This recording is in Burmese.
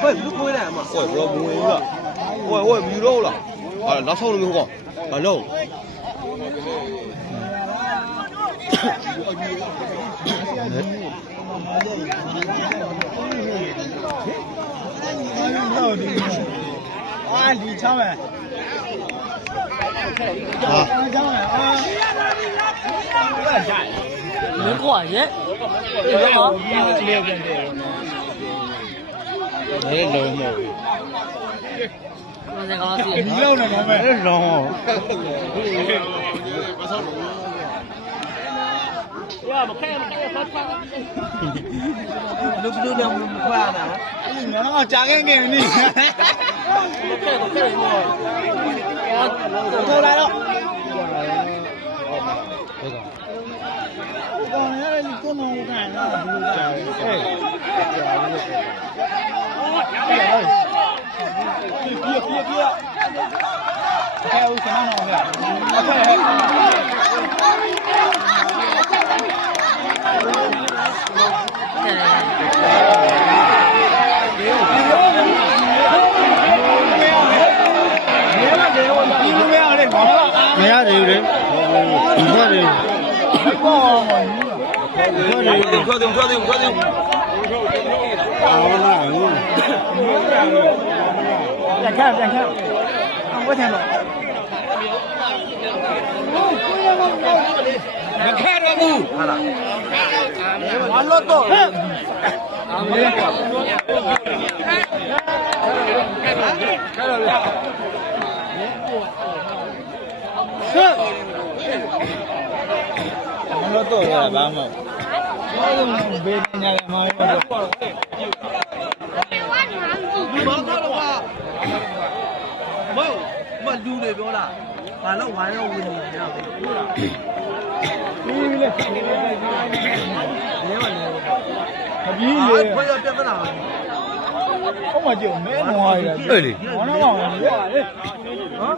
ဟဲ့ဘူးခွေးတယ်အမဟဲ့ဘရောမဝင်ဘူးလားဟဲ့ဟဲ့ဘူးတော့လားဟာနောက်ဆုံးလို့မျိုးကောင်ဘာလို့အာဒီချမ်းမယ်ဟာချမ်းမယ်အာမင်းကွာရဲ့ဘယ်မှာလဲ လည်းလုံးမဟုတ်ဘူးမစကောင်းစီဒီလောက်နဲ့မမဲလည်းလုံးမဟုတ်ဘူးရမခဲမခဲဖတ်ဖတ်လူလူလည်းမခွာတာအဲ့ငါကကြာခဲ့ငယ်နေခဲခဲခဲဟောတော်လာတော့ဟုတ်ကဲ့ကောင်းရတယ်ကိုနော်ကန်နော်ဘူးကြာတယ်အဲ့ကြာတယ် theo cái nào rồi à? nghe điều đấy, nghe điều, nghe điều, nghe điều, nghe điều ပြန်ခန့်ပြန်ခန့်အောင်ဝတ်ထန်တော့မခန့်တော့ဘူးဟာလားဘာလို့တော့အာမေခါတော့လေမလို့တော့ရပါမဟုတ်ဘယ်ညာလဲမောင်ရော သူတွေပြောတာဘာလို့ဝိုင်းရောဝင်နေကြလဲဒီလေနေမနေအပြီးလေခွဲရပြဿနာဟောမကြည့်မဲနွားရယ်ဟဲ့လေဘာနာမောင်ရယ်ဟမ်